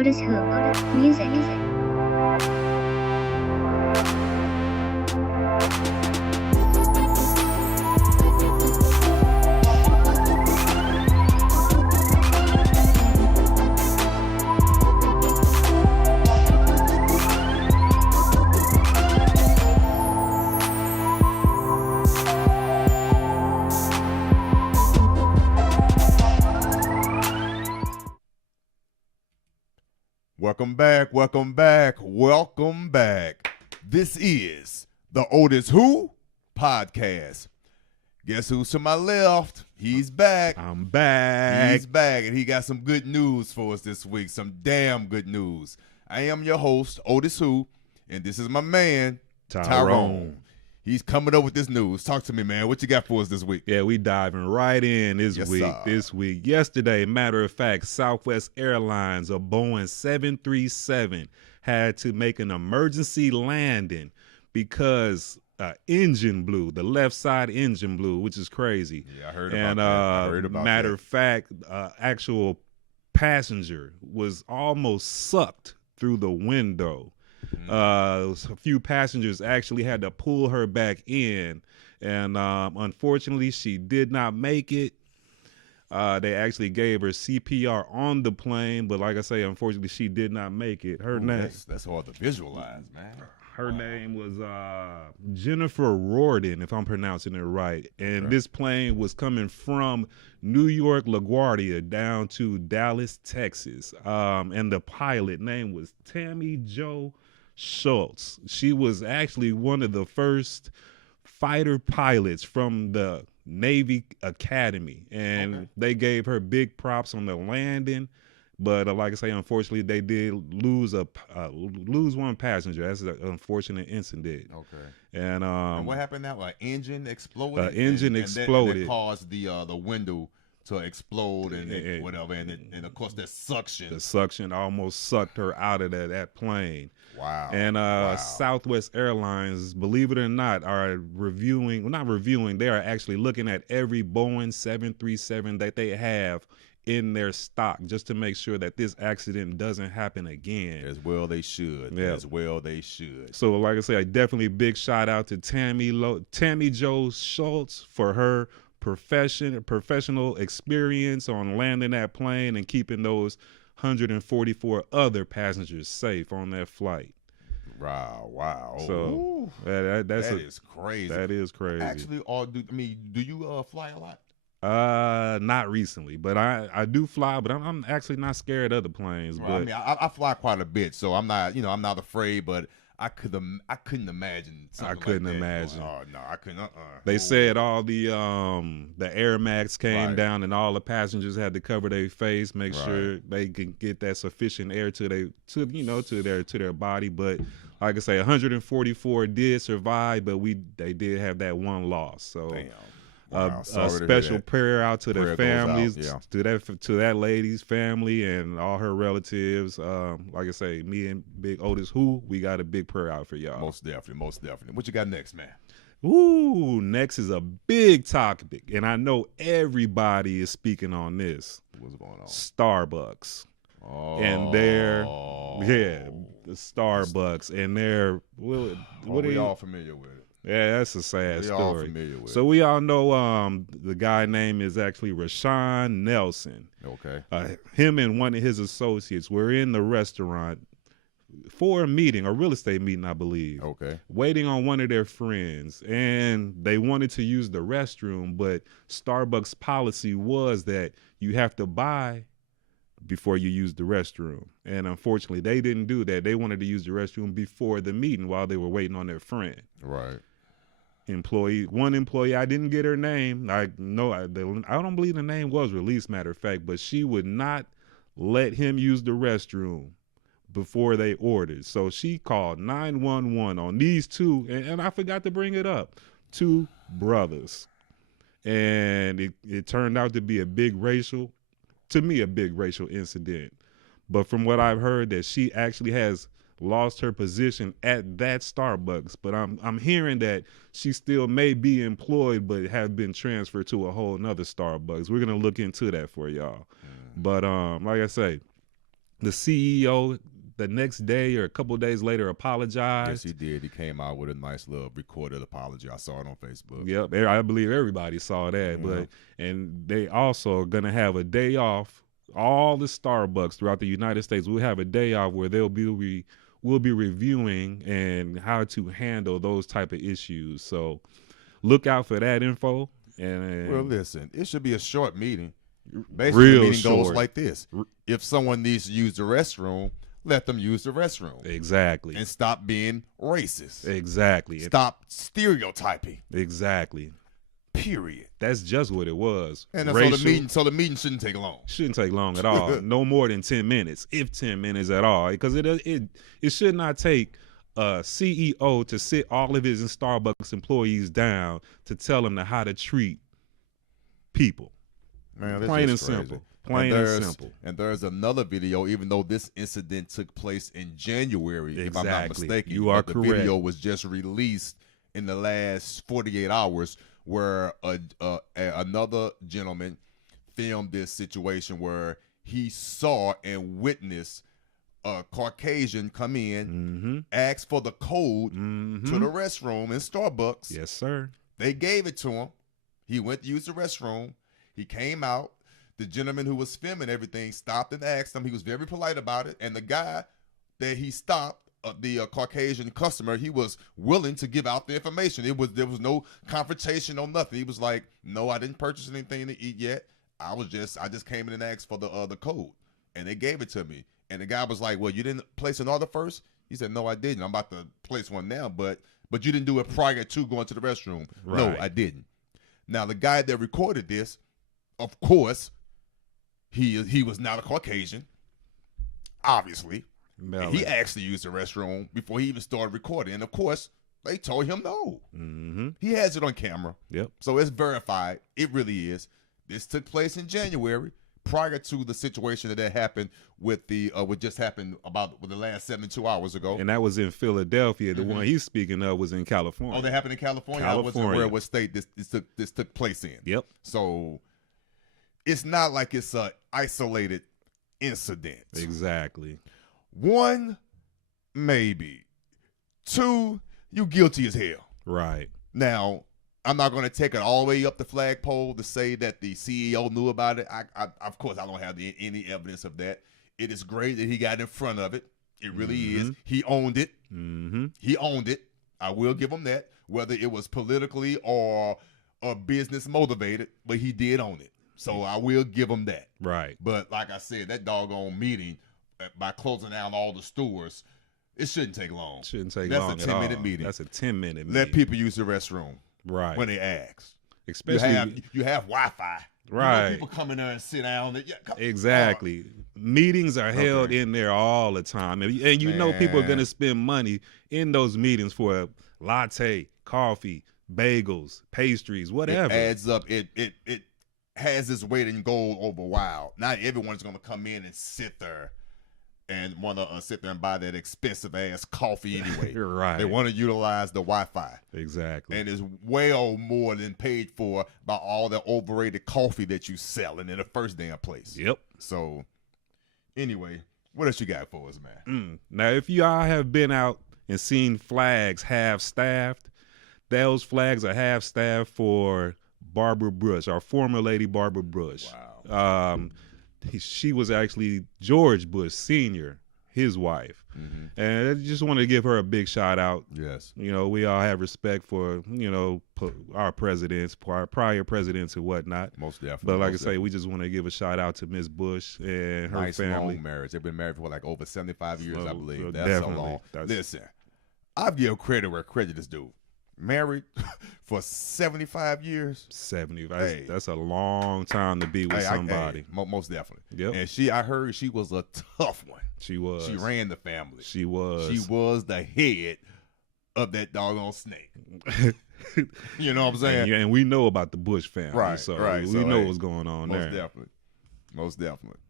OtisWho. Music. Welcome back, welcome back, welcome back. This is the OtisWho podcast. Guess who's to my left? He's back. I'm back. He's back, and he got some good news for us this week, some damn good news. I am your host, OtisWho, and this is my man, Tyrone. He's coming up with this news. Talk to me, man. What you got for us this week? Yeah, we diving right in this week. Yesterday, matter of fact, Southwest Airlines, a Boeing 737, had to make an emergency landing because engine blew. The left side engine blew, which is crazy. Yeah, I heard about that. I heard about matter that. of fact, actual passenger was almost sucked through the window. A few passengers actually had to pull her back in, and unfortunately she did not make it. They actually gave her CPR on the plane, but like I say, unfortunately she did not make it. Her name That's hard to visualize, man. Her name was Jennifer Rorden, if I'm pronouncing it right. And This plane was coming from New York LaGuardia down to Dallas, Texas. And the pilot name was Tammy Jo Schultz. She was actually one of the first fighter pilots from the Navy Academy, and they gave her big props on the landing. But like I say, unfortunately, they did lose one passenger. That's an unfortunate incident. Okay. And what happened now? An engine exploded. Engine exploded. That caused the window to explode and whatever, and of course that suction. The suction almost sucked her out of that plane. Wow. And Southwest Airlines, believe it or not, are not reviewing, they are actually looking at every Boeing 737 that they have in their stock just to make sure that this accident doesn't happen again. As well they should. Yeah. As well they should. So like I say, I definitely big shout out to Tammy Jo Schultz for her professional experience on landing that plane and keeping those 144 other passengers safe on that flight. Wow. So that is crazy. That is crazy. Actually, do you fly a lot? Not recently, but I do fly, but I'm actually not scared of the planes. Right. But I mean, I fly quite a bit, so I'm not afraid, but I couldn't imagine something like that. Imagine. Oh no, I couldn't. They said all the Air Max came down and all the passengers had to cover their face, make sure they can get that sufficient air to their body. But like I say, 144 did survive, but they did have that one loss. So. Damn. Wow, a special prayer out to their families, to that lady's family and all her relatives. Like I say, me and Big OtisWho, we got a big prayer out for y'all. Most definitely. What you got next, man? Ooh, next is a big topic, and I know everybody is speaking on this. What's going on? Starbucks. Oh. And the Starbucks, and we all familiar with it. Yeah, that's a sad story. All familiar with so we all know the guy name is actually Rashawn Nelson. Okay. Him and one of his associates were in the restaurant for a real estate meeting, I believe. Okay. Waiting on one of their friends, and they wanted to use the restroom, but Starbucks policy was that you have to buy before you use the restroom. And unfortunately, they didn't do that. They wanted to use the restroom before the meeting while they were waiting on their friend. Right. One employee, I didn't get her name. I don't believe the name was released, matter of fact, but she would not let him use the restroom before they ordered. So she called 911 on these two, and I forgot to bring it up, two brothers. And it turned out to be a big racial incident. But from what I've heard, that she actually has lost her position at that Starbucks, but I'm hearing that she still may be employed but have been transferred to a whole nother Starbucks. We're gonna look into that for y'all. But like I say, The CEO the next day or a couple of days later apologized. Yes, he did. He came out with a nice little recorded apology. I saw it on Facebook. Yep, I believe everybody saw that. Yeah. And they also are going to have a day off. All the Starbucks throughout the United States will have a day off where we'll be reviewing and how to handle those type of issues. So look out for that info. And well, listen, it should be a short meeting. Basically, the meeting goes like this: if someone needs to use the restroom, let them use the restroom. Exactly. And stop being racist. Exactly. Stop stereotyping. Exactly. Period. That's just what it was. And so the meeting shouldn't take long. Shouldn't take long at all. No more than 10 minutes, if 10 minutes at all. Because it should not take a CEO to sit all of his Starbucks employees down to tell them how to treat people. Man, plain and simple. Plain and simple. And there's another video, even though this incident took place in January, if I'm not mistaken. You are correct. The video was just released in the last 48 hours where another gentleman filmed this situation where he saw and witnessed a Caucasian come in, ask for the code to the restroom in Starbucks. Yes, sir. They gave it to him. He went to use the restroom. He came out. The gentleman who was filming everything stopped and asked him. He was very polite about it. And the guy that he stopped, the Caucasian customer, he was willing to give out the information. There was no confrontation, no nothing. He was like, "No, I didn't purchase anything to eat yet. I just came in and asked for the code, and they gave it to me." And the guy was like, "Well, you didn't place an order first?" He said, "No, I didn't. I'm about to place one now, but you didn't do it prior to going to the restroom." Right. "No, I didn't." Now the guy that recorded this, of course, he was not a Caucasian, obviously. He asked to use the restroom before he even started recording. And, of course, they told him no. He has it on camera. Yep. So it's verified. It really is. This took place in January prior to the situation that happened with what just happened about the last 72 hours ago. And that was in Philadelphia. The one he's speaking of was in California. Oh, that happened in California? I wasn't aware what state this took place in. Yep. So it's not like it's an isolated incident. Exactly. One, maybe. Two, you guilty as hell. Right. Now, I'm not going to take it all the way up the flagpole to say that the CEO knew about it. Of course, I don't have any evidence of that. It is great that he got in front of it. It really is. He owned it. He owned it. I will give him that, whether it was politically or business motivated, but he did own it. So I will give him that. Right. But like I said, that doggone meeting, by closing down all the stores, it shouldn't take long. Shouldn't take long at all. That's a 10-minute meeting. That's a 10-minute meeting. Let people use the restroom. Right. When they ask. Especially you have Wi-Fi. Right. People come in there and sit down. Exactly. Meetings are held in there all the time. And you know people are going to spend money in those meetings for a latte, coffee, bagels, pastries, whatever. It adds up. It has its weight in gold over a while. Not everyone's going to come in and sit there and want to sit there and buy that expensive ass coffee anyway. Right. They want to utilize the Wi-Fi. Exactly. And it's way more than paid for by all the overrated coffee that you selling in the first damn place. Yep. So anyway, what else you got for us, man? Now, if y'all have been out and seen flags half-staffed, those flags are half-staffed for Barbara Bush, our former lady Barbara Bush. Wow. She was actually George Bush Sr., his wife. And I just wanted to give her a big shout out. Yes. You know, we all have respect for, our presidents, prior presidents and whatnot. Most definitely. But like I say, we just want to give a shout out to Miss Bush and her family. Long marriage. They've been married for like over 75 years, I believe. That's definitely. So long. Listen, I give credit where credit is due. Married for 75 years. 70. That's a long time to be with somebody. Most definitely. Yep. And I heard she was a tough one. She was. She ran the family. She was. She was the head of that doggone snake. You know what I'm saying? And we know about the Bush family. Right. So right. we know what's going on there. Most definitely.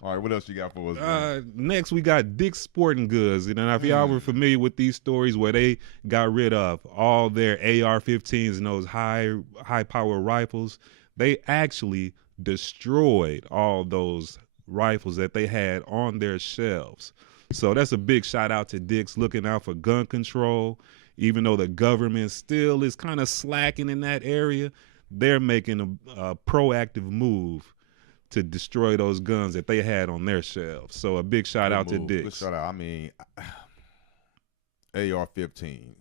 All right, what else you got for us? Next, we got Dick's Sporting Goods. And if y'all were familiar with these stories where they got rid of all their AR-15s and those high-power rifles, they actually destroyed all those rifles that they had on their shelves. So that's a big shout out to Dick's looking out for gun control. Even though the government still is kind of slacking in that area, they're making a proactive move to destroy those guns that they had on their shelves. So a big shout out to Dick's. Good shout out. I mean, AR-15s.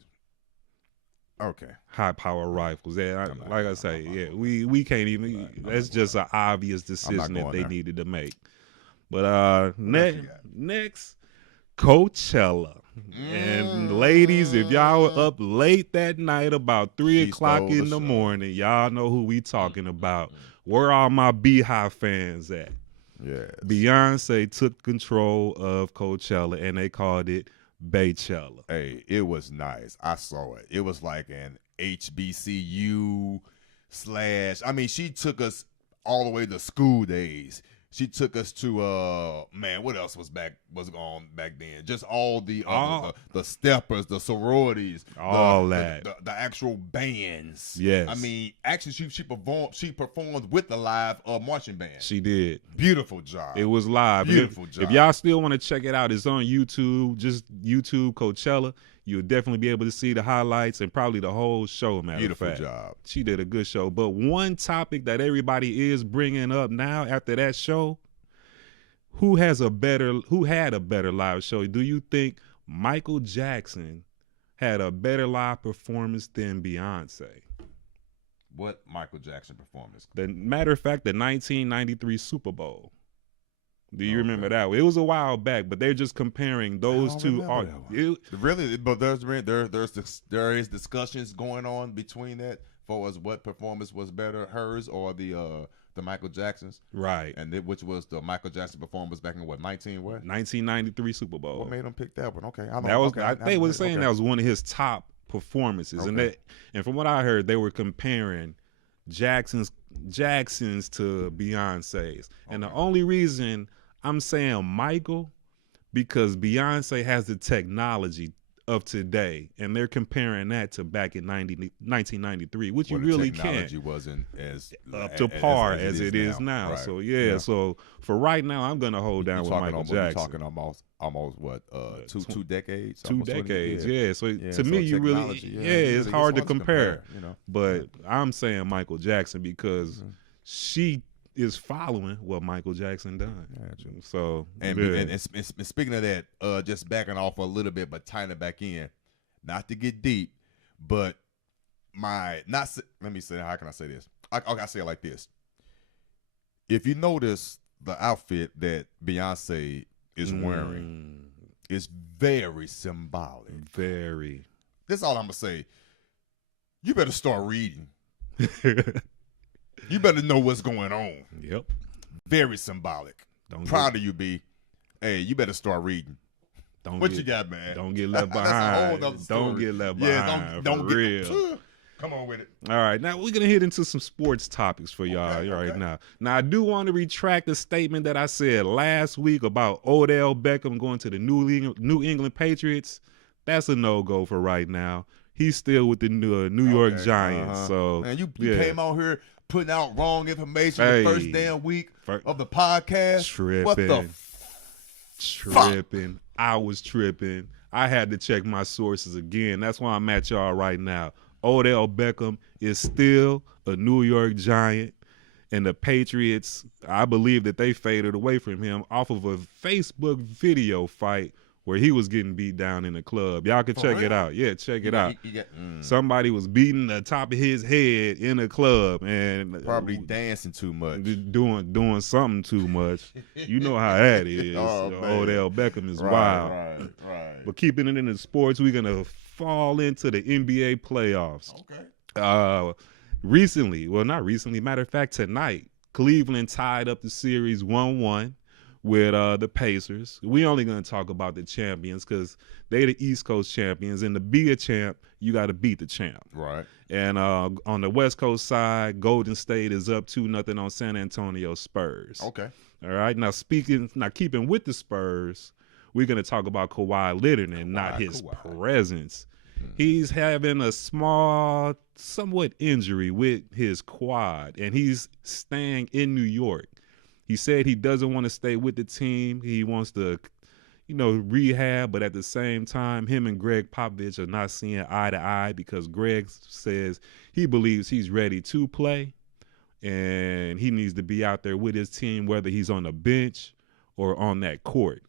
Okay. High power rifles. Yeah, like I say, yeah, we can't even. That's just an obvious decision that they needed to make. But next, Coachella. And ladies, if y'all were up late that night about 3 o'clock in the morning, y'all know who we talking about. Where are my Beehive fans at? Yes. Beyonce took control of Coachella and they called it Baychella. Hey, it was nice. I saw it. It was like an HBCU / I mean, she took us all the way to school days. She took us to man, what else was on back then? Just all the steppers, the sororities, the actual bands. Yes. I mean, actually she performed with the live marching band. She did. Beautiful job. It was live. Beautiful job. If y'all still want to check it out, it's on YouTube. Just YouTube Coachella. You'll definitely be able to see the highlights and probably the whole show, matter of fact. Beautiful job. She did a good show. But one topic that everybody is bringing up now after that show, who had a better live show? Do you think Michael Jackson had a better live performance than Beyonce? What Michael Jackson performance? The matter of fact, the 1993 Super Bowl. Do you remember that? It was a while back, but they're just comparing those two. Really, but there is discussions going on between that for as what performance was better, hers or the Michael Jackson's, right? And which was the Michael Jackson performance back in what 1993 Super Bowl. What made him pick that one? Okay, they were saying that was one of his top performances, and from what I heard, they were comparing Jackson's to Beyonce's, and the only reason I'm saying Michael, because Beyonce has the technology of today, and they're comparing that to back in 1993, which you really can't. Technology wasn't as up to par as it is now. Right. So so for right now, I'm gonna hold down with Michael Jackson. You're talking almost what two decades? 2 decades, yeah. So to me, you really, it's hard to compare. But I'm saying Michael Jackson because she is following what Michael Jackson done. So and speaking of that, just backing off a little bit, but tying it back in, not to get deep, but let me say, how can I say this? I say it like this. If you notice the outfit that Beyonce is wearing, is very symbolic. Very. That's all I'm gonna say. You better start reading. You better know what's going on. Yep. Very symbolic. Proud of you, B. Hey, you better start reading. You got, man? Don't get left behind. Don't get left behind. Don't for real. Come on with it. All right, now we're gonna hit into some sports topics for y'all now. Now I do want to retract the statement that I said last week about Odell Beckham going to the New England Patriots. That's a no-go for right now. He's still with the New York Giants. So man, you came out here putting out wrong information the first damn week of the podcast. Tripping. What the tripping. I was tripping. I had to check my sources again. That's why I'm at y'all right now. Odell Beckham is still a New York Giant, and the Patriots, I believe that they faded away from him off of a Facebook video fight where he was getting beat down in the club. Y'all can check it out. Yeah, check it out. Somebody was beating the top of his head in a club and probably dancing too much, doing something too much. You know how that is. Odell Beckham is wild. Right. But keeping it in the sports, we're gonna fall into the NBA playoffs. Okay. Not recently. Matter of fact, tonight, Cleveland tied up the series 1-1. With the Pacers. We only going to talk about the champions because they the East Coast champions, and to be a champ, you got to beat the champ. Right. And on the West Coast side, Golden State is up 2-0 on San Antonio Spurs. Okay. All right. Now keeping with the Spurs, we're going to talk about Kawhi Leonard and not his presence. He's having a small, somewhat injury with his quad, and he's staying in New York. He said he doesn't want to stay with the team. He wants to, rehab, but at the same time, him and Greg Popovich are not seeing eye to eye because Greg says he believes he's ready to play and he needs to be out there with his team, whether he's on the bench or on that court.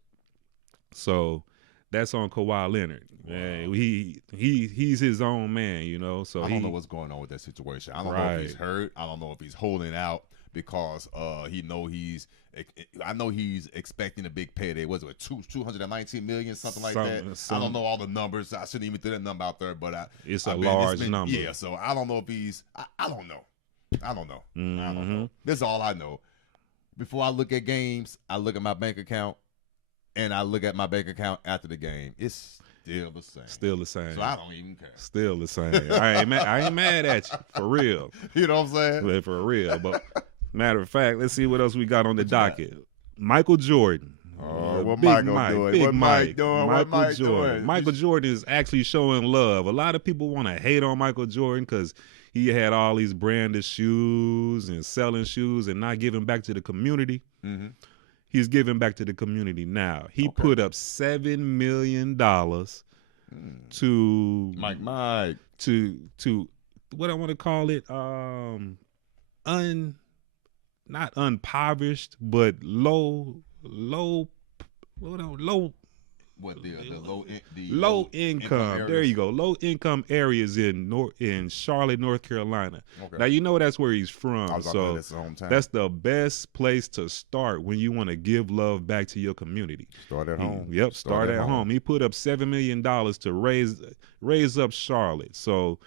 So that's on Kawhi Leonard. Wow. He's his own man, So I don't know what's going on with that situation. I don't know if he's hurt. I don't know if he's holding out because I know he's expecting a big payday. Was it $219 million, something like that? I don't know all the numbers. I shouldn't even throw that number out there, but it's a large number. Yeah, so I don't know if he's. I don't know. Mm-hmm. I don't know. That's all I know. Before I look at games, I look at my bank account, and I look at my bank account after the game. It's still the same. Still the same. So I don't even care. Still the same. I ain't mad at you, for real. You know what I'm saying? But for real. But matter of fact, let's see what else we got on the docket. Michael Jordan. What Michael doing? What Mike doing? Michael Jordan. Michael Jordan is actually showing love. A lot of people want to hate on Michael Jordan because he had all these branded shoes and selling shoes and not giving back to the community. Mm-hmm. He's giving back to the community now. He put up $7 million to Mike to what I want to call it, not impoverished, but low income. There you go. Low income areas in Charlotte, North Carolina. Okay. Now that's where he's from. So that's the best place to start when you want to give love back to your community. Start at home. Yep, start at home. He put up $7 million to raise up Charlotte. So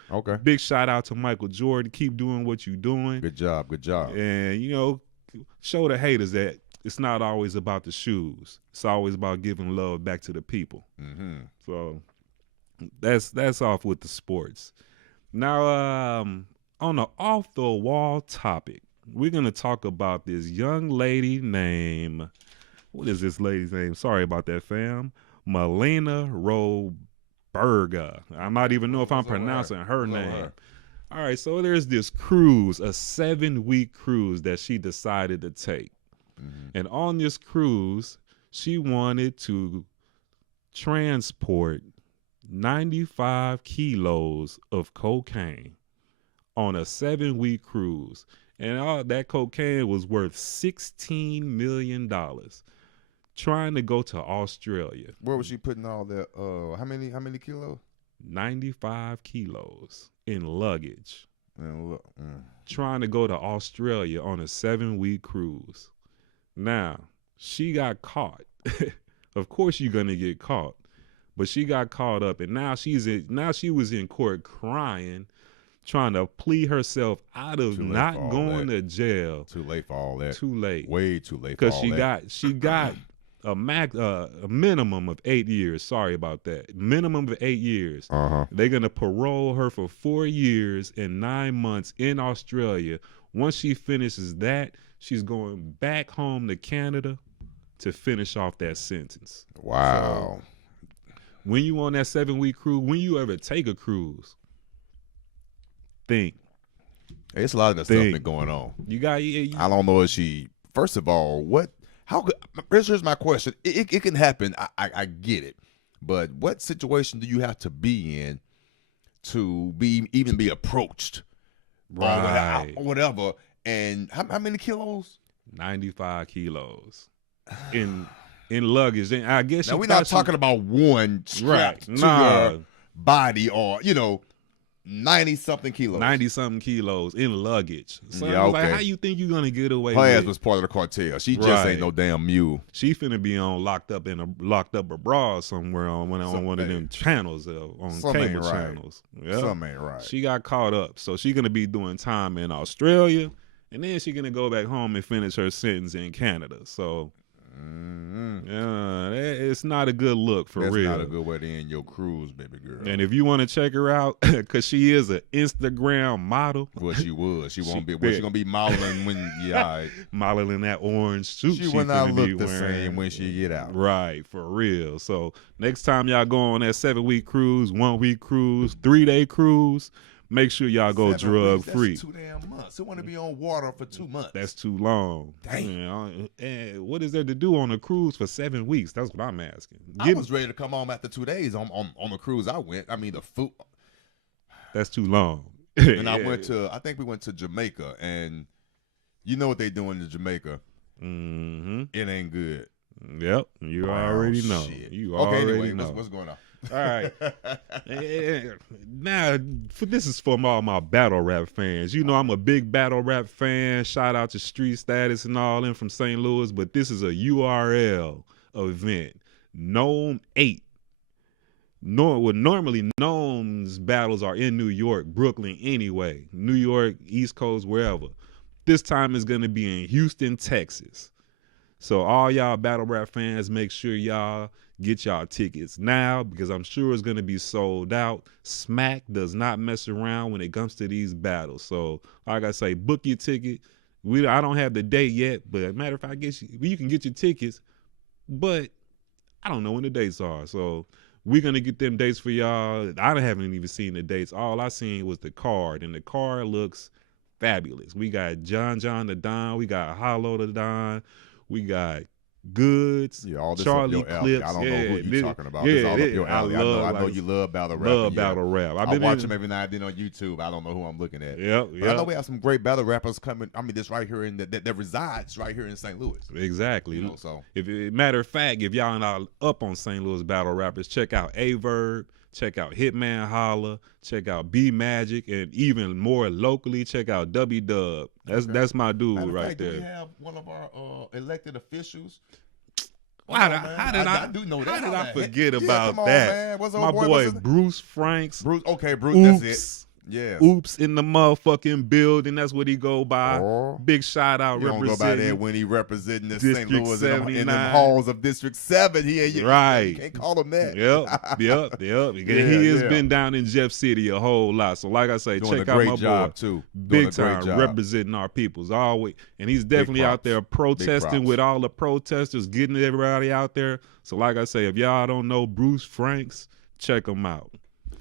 big shout out to Michael Jordan. Keep doing what you're doing. Good job. And show the haters that it's not always about the shoes. It's always about giving love back to the people. Mm-hmm. So that's off with the sports. Now, on the off the wall topic, we're gonna talk about this young lady named, what is this lady's name? Sorry about that, fam. Melina Roberga. I might even know if I'm pronouncing her name. All right, so there's this cruise, a 7-week cruise that she decided to take. Mm-hmm. And on this cruise, she wanted to transport 95 kilos of cocaine on a 7-week cruise. And all that cocaine was worth $16 million. Trying to go to Australia. Where was she putting all that? How many kilos? 95 kilos in luggage. Trying to go to Australia on a 7-week cruise. Now, she got caught. Of course you're going to get caught. But she got caught up, and now she was in court crying, trying to plead herself out of not going to jail. Too late for all that. Too late. Way too late for all that. Because she got a minimum of 8 years. Sorry about that. Minimum of 8 years. They're going to parole her for 4 years and 9 months in Australia. Once she finishes that, she's going back home to Canada to finish off that sentence. Wow. So, when you on that 7-week cruise, when you ever take a cruise, think. It's a lot of that stuff been going on. I don't know if she. First of all, here's my question. It can happen. I get it, but what situation do you have to be in to even be approached, right? Or whatever. And how many kilos? 95 kilos in luggage. And I guess now we're not talking about one strapped to your body, or 90-something kilos. 90-something kilos in luggage. So I was like, how you think you're gonna get away? Her ass was part of the cartel. She just ain't no damn mule. She finna be locked up abroad somewhere on one of them channels, on cable channels. Yep. Something ain't right. She got caught up, so she gonna be doing time in Australia, and then she gonna go back home and finish her sentence in Canada. So. It's not a good look for real. That's not a good way to end your cruise, baby girl. And if you want to check her out, because she is an Instagram model. Well, she was. She won't be. Well, she gonna be modeling when modeling that orange suit. She will not look the same when she get out. Right, for real. So next time y'all go on that 7-week cruise, 1-week cruise, 3-day cruise, Make sure y'all go 7 drug weeks, free. That's 2 damn months. Who want to be on water for 2 months? That's too long. Dang. And what is there to do on a cruise for 7 weeks? That's what I'm asking. I was ready to come home after 2 days on the cruise I went. I mean, the food. That's too long. And I think we went to Jamaica, and you know what they doing in Jamaica. Mm-hmm. It ain't good. Yep, you already know. Shit. You Okay, already anyway, know. What's going on? All right. Now, this is for all my battle rap fans. You know I'm a big battle rap fan. Shout out to Street Status and all them from St. Louis. But this is a URL event. Gnome 8. Normally Gnome's battles are in New York, Brooklyn anyway. New York, East Coast, wherever. This time it's going to be in Houston, Texas. So all y'all battle rap fans, make sure y'all get y'all tickets now because I'm sure it's going to be sold out. Smack does not mess around when it comes to these battles. So like I say, book your ticket. I don't have the date yet, but matter of fact, you can get your tickets, but I don't know when the dates are. So we're going to get them dates for y'all. I haven't even seen the dates. All I seen was the card, and the card looks fabulous. We got John the Don. We got Hollow the Don. We got Goods, all this Charlie up your Clips. I don't know who you're talking about. Yeah, this all up your alley. I know you love battle rap. Love battle rap. I watch them every now and then on YouTube. I don't know who I'm looking at. Yep. I know we have some great battle rappers coming. I mean, this right here that resides right here in St. Louis. Exactly. You know, so matter of fact, if y'all not up on St. Louis battle rappers, check out Averb. Check out Hitman Holla. Check out B Magic, and even more locally, check out W Dub. That's my dude right there. Do we have one of our elected officials? How did I forget about that? Man. My boy Bruce Franks. Bruce, that's it. Yeah. Oops in the motherfucking building. That's what he go by. Big shout out. You don't go by there when he representing the St. Louis 79. in them halls of District 7. Right. You can't call him that. Yep. He has been down in Jeff City a whole lot. So like I say, check out my boy. Too. Big time representing our peoples always. And he's definitely out there protesting with all the protesters, getting everybody out there. So like I say, if y'all don't know Bruce Franks, check him out.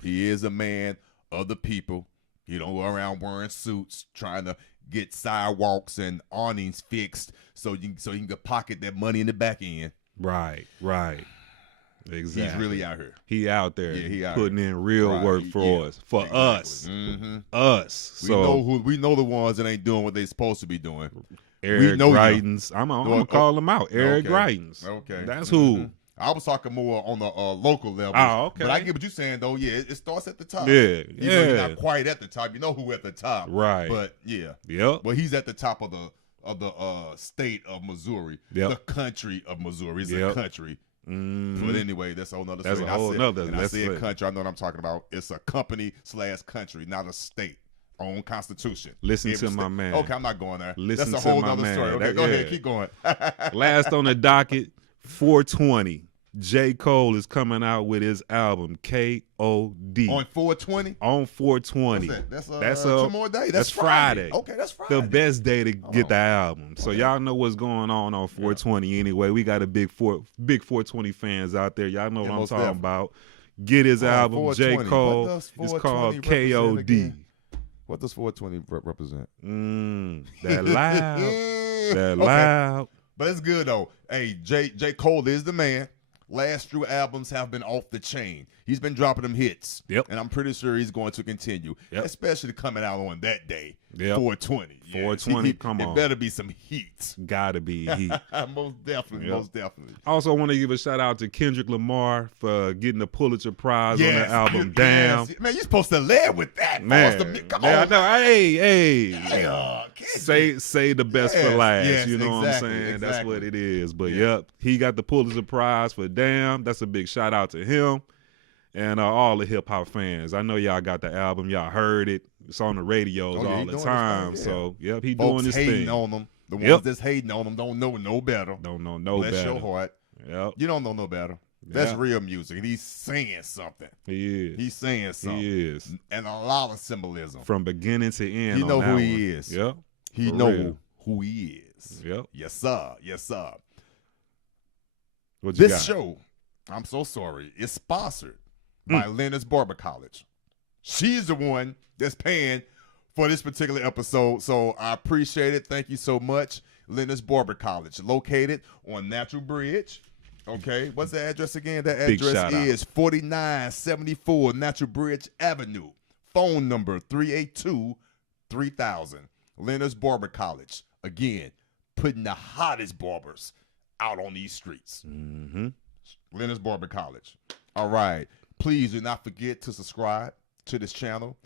He is a man of the people. You don't go around wearing suits trying to get sidewalks and awnings fixed so you can pocket that money in the back end. Right. Exactly. He's really out here. He out there putting in real work for us. Us. Mm-hmm. Us. We know the ones that ain't doing what they supposed to be doing. Eric Greitens. I'm gonna call him out. Eric Greitens. Okay. That's who. I was talking more on the local level. Oh, okay. But I get what you're saying, though. Yeah, it starts at the top. Yeah. You're not quite at the top. You know who at the top. Right. But, yeah. Yep. Well, he's at the top of the state of Missouri. Yep. The country of Missouri. It's a country. Mm-hmm. But anyway, that's a whole nother story. That's a whole nother. And I say a country, I know what I'm talking about. It's a company/country, not a state. Own constitution. Listen to my man. Okay, I'm not going there. Listen that's a whole to my nother man. story. Okay, go ahead. Keep going. Last on the docket, 420. J. Cole is coming out with his album K.O.D. On 420? On 420. That's 2 more days. That's Friday. Okay, that's Friday. The best day to get the album. So y'all know what's going on 420 anyway. We got a big 420 fans out there. Y'all know what I'm talking about. Get his album, J. Cole. It's called K.O.D. What does 420 represent? That loud. That loud. But it's good, though. Hey, J. Cole is the man. Last few albums have been off the chain. He's been dropping them hits. Yep. And I'm pretty sure he's going to continue, especially coming out on that day, 420. 420, come on. It better be some heat. Gotta be heat. Most definitely. I also want to give a shout out to Kendrick Lamar for getting the Pulitzer Prize on the album Damn. Yes. Man, you're supposed to lead with that. Man, come on. I know. Hey. Hey, say the best for last. Yes, you know what I'm saying? Exactly. That's what it is. But he got the Pulitzer Prize for Damn. That's a big shout out to him. And all the hip hop fans. I know y'all got the album. Y'all heard it. It's on the radios all the time. So, he doing his hating thing. On them. The ones that's hating on them don't know no better. Don't know no Bless better. Bless your heart. Yep. You don't know no better. That's real music. And he's saying something. He is. He's saying something. He is. And a lot of symbolism. From beginning to end. He know who he is. Yep. He know who he is. Yep. Yes, sir. Yes, sir. What you got? This show, I'm so sorry, is sponsored by Leonard's Barber College. She's the one that's paying for this particular episode. So I appreciate it. Thank you so much. Leonard's Barber College, located on Natural Bridge. Okay, what's the address again? That address is 4974 Natural Bridge Avenue. Phone number 382-3000. Leonard's Barber College. Again, putting the hottest barbers out on these streets. Mm-hmm. Leonard's Barber College. All right. Please do not forget to subscribe to this channel.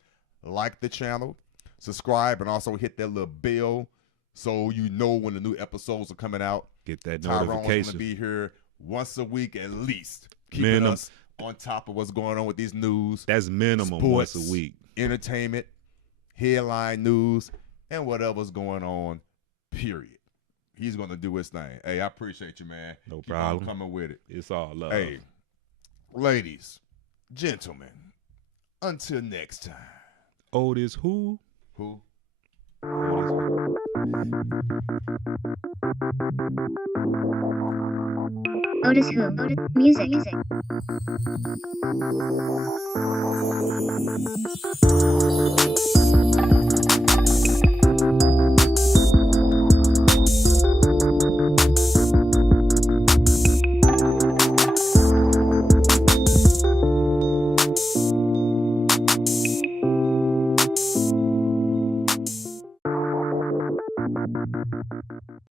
Like the channel. Subscribe and also hit that little bell so you know when the new episodes are coming out. Get that notification. notification. Tyrone's going to be here once a week at least. Keeping us on top of what's going on with these news. That's minimum sports, once a week. Entertainment, headline news, and whatever's going on, period. He's going to do his thing. Hey, I appreciate you, man. No problem. Keep on coming with it. It's all love. Hey, ladies, gentlemen, until next time. OtisWho? Who? OtisWho. Music.